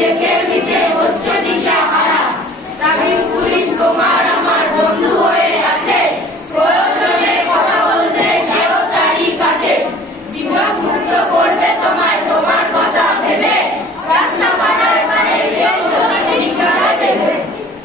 Oye,